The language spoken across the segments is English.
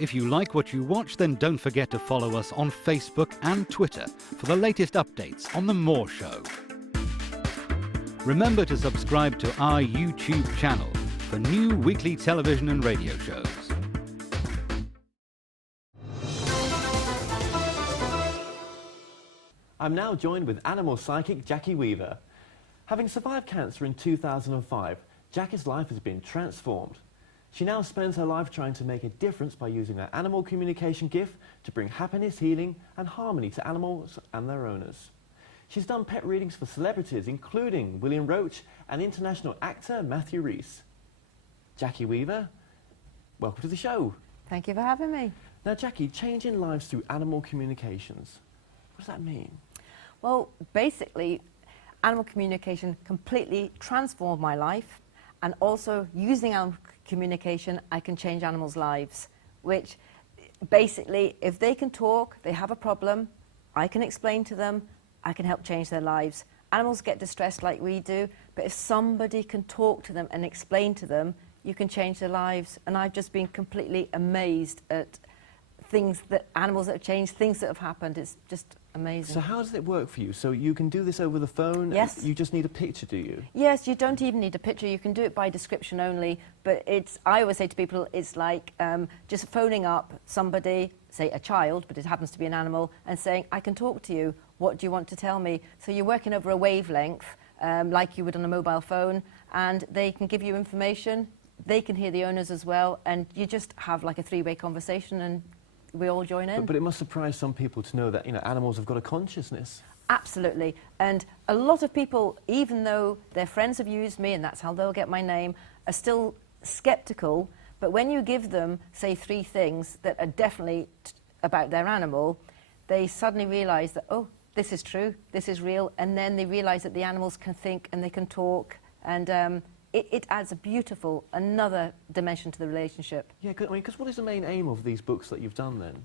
If you like what you watch, then don't forget to follow us on Facebook and Twitter for the latest updates on The More Show. Remember to subscribe to our YouTube channel for new weekly television and radio shows. I'm now joined with animal psychic Jackie Weaver. Having survived cancer in 2005, Jackie's life has been transformed. She now spends her life trying to make a difference by using her animal communication gift to bring happiness, healing and harmony to animals and their owners. She's done pet readings for celebrities including William Roach and international actor Matthew Rhys. Jackie Weaver, welcome to the show. Thank you for having me. Now Jackie, changing lives through animal communications, what does that mean? Well, basically, animal communication completely transformed my life, and also using animal communication, I can change animals' lives, which basically, if they can talk, they have a problem, I can explain to them, I can help change their lives. Animals get distressed like we do, but if somebody can talk to them and explain to them, you can change their lives. And I've just been completely amazed at things that animals that have changed, things that have happened. It's just amazing. So how does it work for you? So you can do this over the phone? Yes. You just need a picture, do you? Yes, you don't even need a picture. You can do it by description only. But I always say to people, it's like just phoning up somebody, say a child, but it happens to be an animal, and saying, I can talk to you. What do you want to tell me? So you're working over a wavelength, like you would on a mobile phone, and they can give you information. They can hear the owners as well, and you just have like a three-way conversation, and we all join in. But it must surprise some people to know that, you know, animals have got a consciousness. Absolutely. And a lot of people, even though their friends have used me, and that's how they'll get my name, are still skeptical. But when you give them, say, 3 things that are definitely about their animal, they suddenly realize that, oh, this is true, this is real. And then they realize that the animals can think and they can talk. And it adds a beautiful, another dimension to the relationship. Yeah, because what is the main aim of these books that you've done then?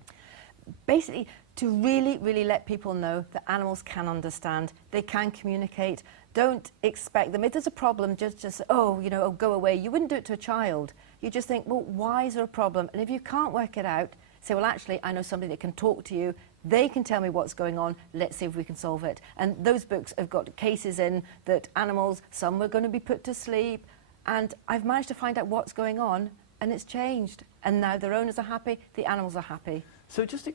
Basically, to really, really let people know that animals can understand, they can communicate. Don't expect them. If there's a problem, just oh, you know, oh, go away. You wouldn't do it to a child. You just think, well, why is there a problem? And if you can't work it out, say, well, actually, I know somebody that can talk to you. They can tell me what's going on. Let's see if we can solve it. And those books have got cases in that animals, some were going to be put to sleep, and I've managed to find out what's going on, and it's changed. And now their owners are happy, the animals are happy. So just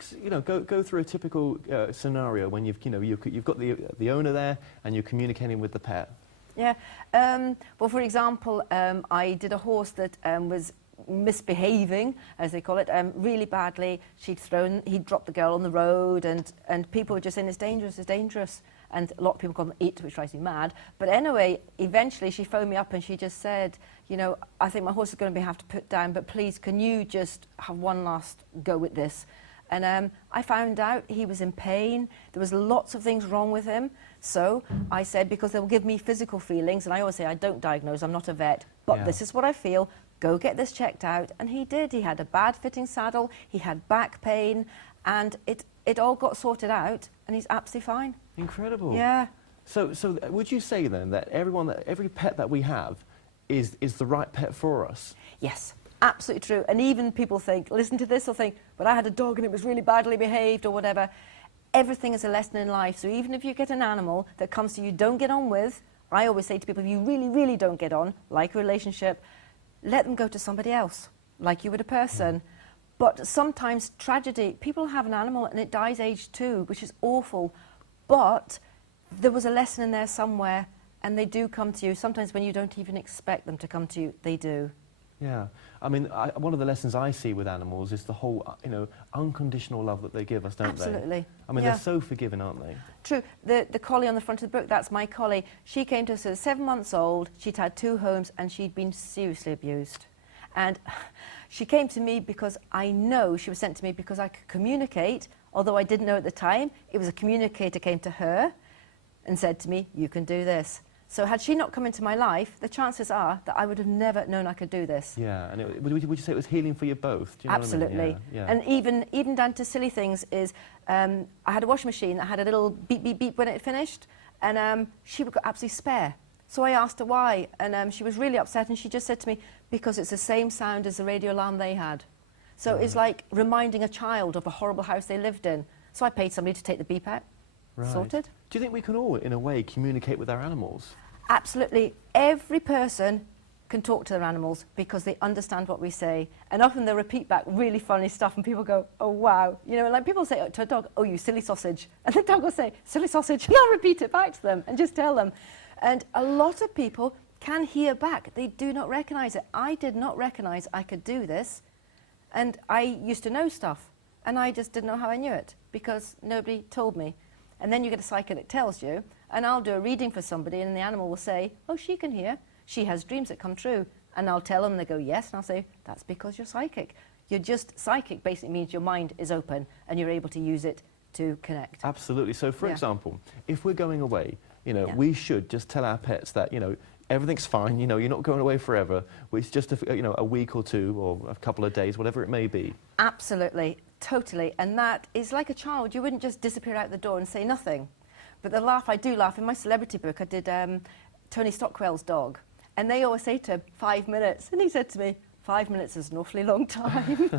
go through a typical scenario when you've got the owner there and you're communicating with the pet. Yeah. Well, for example, I did a horse that was misbehaving, as they call it, really badly. He'd dropped the girl on the road, and people were just saying, it's dangerous, it's dangerous. And a lot of people call them it, which drives me mad. But anyway, eventually she phoned me up and she just said, you know, I think my horse is going to have to put down, but please, can you just have one last go with this? And I found out he was in pain. There was lots of things wrong with him. So I said, because they'll give me physical feelings, and I always say I don't diagnose, I'm not a vet, but this is what I feel. Go get this checked out. And he did. He had a bad fitting saddle, he had back pain, and it all got sorted out, and he's absolutely fine. Incredible. Yeah. So would you say then that every pet that we have is the right pet for us? Yes, absolutely true. And even people think, listen to this, they'll think, but I had a dog and it was really badly behaved or whatever. Everything is a lesson in life. So even if you get an animal that comes to you don't get on with, I always say to people, if you really, really don't get on, like a relationship, let them go to somebody else, like you would a person. But sometimes tragedy, people have an animal and it dies aged 2, which is awful. But there was a lesson in there somewhere, and they do come to you. Sometimes when you don't even expect them to come to you, they do. Yeah. I mean, one of the lessons I see with animals is the whole, unconditional love that they give us, don't they? Absolutely. I mean, they're so forgiving, aren't they? True. The collie on the front of the book, that's my collie. She came to us at 7 months old. She'd had 2 homes, and she'd been seriously abused. And she came to me because I know she was sent to me because I could communicate, although I didn't know at the time. It was a communicator came to her and said to me, you can do this. So had she not come into my life, the chances are that I would have never known I could do this. Yeah, and would you say it was healing for you both? Do you know Absolutely. what I mean? Yeah. And even down to silly things is, I had a washing machine that had a little beep, beep, beep when it finished, and she would go absolutely spare. So I asked her why, and she was really upset, and she just said to me, because it's the same sound as the radio alarm they had. So it's like reminding a child of a horrible house they lived in. So I paid somebody to take the beep out. Right. Sorted. Do you think we can all, in a way, communicate with our animals? Absolutely. Every person can talk to their animals because they understand what we say. And often they'll repeat back really funny stuff and people go, oh, wow. You know, like people say to a dog, oh, you silly sausage. And the dog will say, silly sausage. And I'll repeat it back to them and just tell them. And a lot of people can hear back. They do not recognize it. I did not recognize I could do this. And I used to know stuff. And I just didn't know how I knew it because nobody told me. And then you get a psychic that tells you, and I'll do a reading for somebody and the animal will say, oh, she can hear. She has dreams that come true. And I'll tell them, they go, yes. And I'll say, that's because you're psychic. You're just psychic basically means your mind is open and you're able to use it to connect. Absolutely. So, for Yeah. example, if we're going away, you know, Yeah. we should just tell our pets that, you know, everything's fine, you know, you're not going away forever. It's just, you know, a week or two or a couple of days, whatever it may be. Absolutely, totally. And that is like a child. You wouldn't just disappear out the door and say nothing. But the laugh, I do laugh. In my celebrity book, I did Tony Stockwell's dog. And they always say to him, 5 minutes. And he said to me, 5 minutes is an awfully long time.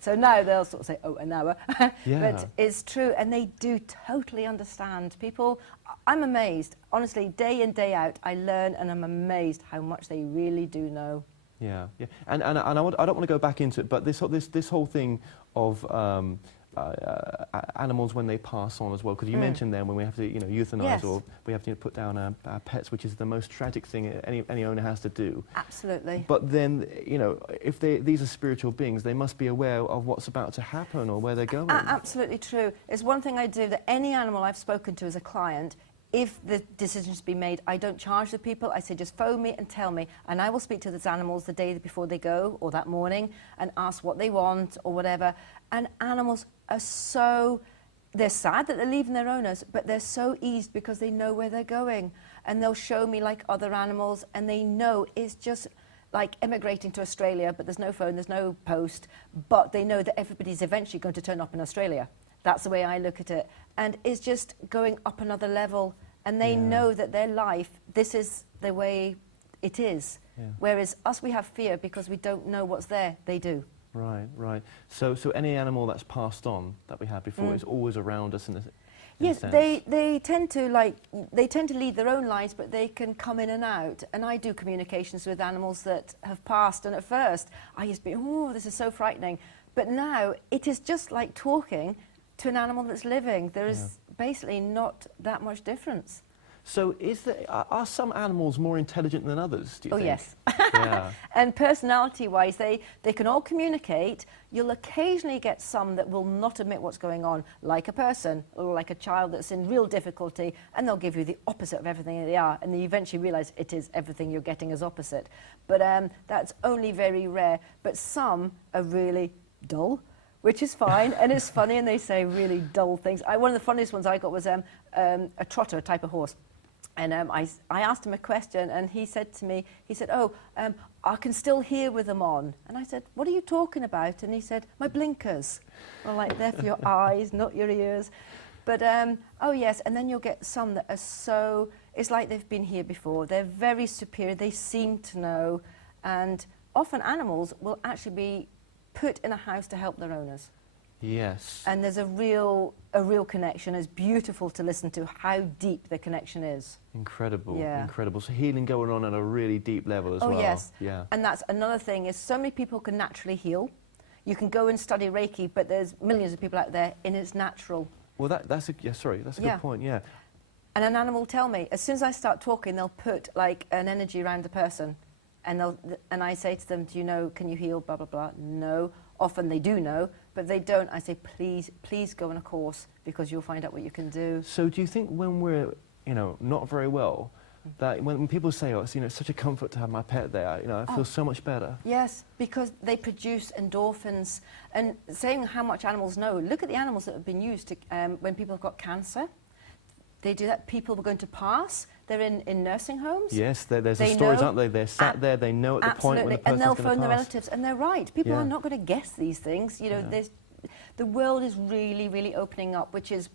So now they'll sort of say, oh, an hour. Yeah. But it's true. And they do totally understand. People, I'm amazed. Honestly, day in, day out, I learn and I'm amazed how much they really do know. Yeah, yeah. And I don't want to go back into it, but this whole thing of animals when they pass on as well, because you mentioned then when we have to, you know, euthanize Yes. or we have to put down our pets, which is the most tragic thing any owner has to do. Absolutely. But then, you know, if these are spiritual beings, they must be aware of what's about to happen or where they're going. Absolutely true. It's one thing I do that any animal I've spoken to as a client, if the decision's been made, I don't charge the people. I say, just phone me and tell me. And I will speak to those animals the day before they go or that morning and ask what they want or whatever. And animals are so, they're sad that they're leaving their owners, but they're so eased because they know where they're going. And they'll show me like other animals and they know it's just like emigrating to Australia, but there's no phone, there's no post, but they know that everybody's eventually going to turn up in Australia. That's the way I look at it. And it's just going up another level. And they know that their life, this is the way it is. Yeah. Whereas us, we have fear because we don't know what's there. They do. Right, right. So any animal that's passed on that we had before is always around us in a Yes, sense. they tend to lead their own lives, but they can come in and out. And I do communications with animals that have passed. And at first, I used to be, oh, this is so frightening. But now it is just like talking to an animal that's living. There is basically not that much difference. So are some animals more intelligent than others, do you Oh, think? yes. Yeah. And personality-wise, they can all communicate. You'll occasionally get some that will not admit what's going on, like a person or like a child that's in real difficulty, and they'll give you the opposite of everything they are, and then you eventually realise it is everything you're getting as opposite. But that's only very rare. But some are really dull, which is fine, and it's funny, and they say really dull things. One of the funniest ones I got was a trotter, a type of horse. And I asked him a question, and he said to me, he said, oh, I can still hear with them on. And I said, what are you talking about? And he said, my blinkers. Well, like, they're for your eyes, not your ears. But, oh, yes, and then you'll get some that are so, it's like they've been here before. They're very superior. They seem to know. And often animals will actually be put in a house to help their owners. Yes. And there's a real connection. It's beautiful to listen to how deep the connection is. Incredible, Yeah. incredible. So healing going on at a really deep level as well. Oh, yes. Yeah. And that's another thing, is so many people can naturally heal. You can go and study Reiki, but there's millions of people out there, and it's natural. Well, that's a good point, yeah. And an animal will tell me, as soon as I start talking, they'll put like an energy around the person. And I say to them, do you know, can you heal, blah, blah, blah? No. Often they do know, but if they don't, I say, please go on a course, because you'll find out what you can do. So do you think when we're, you know, not very well, that when people say, oh, it's, you know, it's such a comfort to have my pet there, you know, I feel so much better. Yes, because they produce endorphins. And saying how much animals know, look at the animals that have been used to, when people have got cancer. They do that. People were going to pass. They're in nursing homes. Yes, there's They the stories, know- aren't they? They're sat there, they know at the point when the Absolutely, person's and they'll going to phone their pass. relatives, and they're right. People Yeah. are not going to guess these things. You know, the world is really, really opening up, which is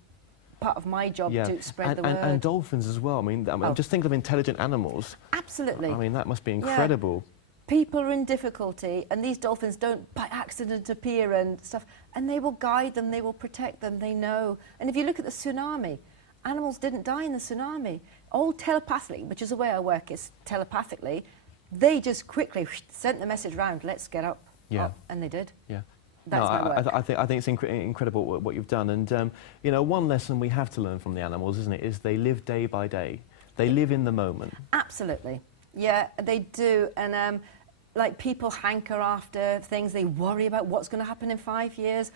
part of my job to spread the word. And dolphins as well. I mean, Oh. just think of intelligent animals. Absolutely. I mean, that must be incredible. people are in difficulty, and these dolphins don't by accident appear and stuff, and they will guide them, they will protect them, they know. And if you look at the tsunami, animals didn't die in the tsunami. All telepathically, which is the way I work, is telepathically, they just quickly sent the message round, let's get up. Yeah. Up, and they did. Yeah. That's my work. I think it's incredible what you've done. And, you know, one lesson we have to learn from the animals, isn't it, is they live day by day. They live in the moment. Absolutely. Yeah, they do. And like people hanker after things, they worry about what's going to happen in 5 years.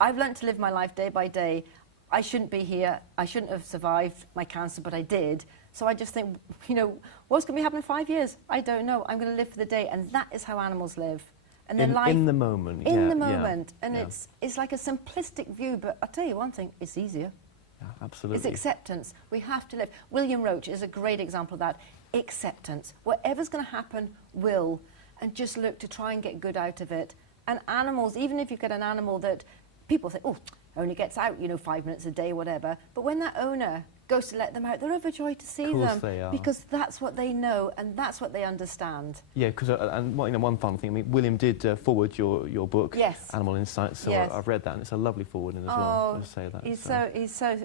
I've learned to live my life day by day. I shouldn't be here. I shouldn't have survived my cancer, but I did. So I just think, you know, what's going to be happening in 5 years? I don't know. I'm going to live for the day. And that is how animals live. And their life in the moment. In yeah, the moment. Yeah, And yeah. it's like a simplistic view, but I'll tell you one thing, it's easier. Yeah, absolutely. It's acceptance. We have to live. William Roach is a great example of that. Acceptance. Whatever's going to happen will. And just look to try and get good out of it. And animals, even if you get an animal that people think, oh, only gets out, you know, 5 minutes a day, whatever. But when that owner goes to let them out, they're overjoyed to see Of course them. they are. Because that's what they know and that's what they understand. Yeah, because and you know, one fun thing. I mean, William did forward your book, Yes. Animal Insights. So Yes. I've read that, and it's a lovely forwarding as well. Oh, I'll say that.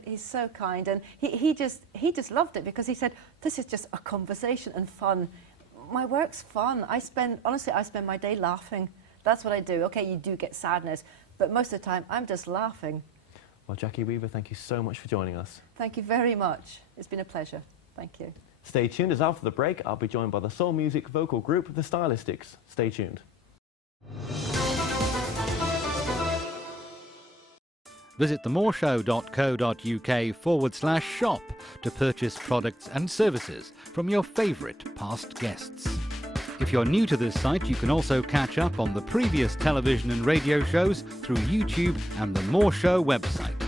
he's so kind, and he just loved it because he said this is just a conversation and fun. My work's fun. Honestly, I spend my day laughing. That's what I do. Okay, you do get sadness, but most of the time I'm just laughing. Well, Jackie Weaver, thank you so much for joining us. Thank you very much. It's been a pleasure. Thank you. Stay tuned, as after the break, I'll be joined by the soul music vocal group, The Stylistics. Stay tuned. Visit themoreshow.co.uk/shop to purchase products and services from your favourite past guests. If you're new to this site, you can also catch up on the previous television and radio shows through YouTube and the More Show website.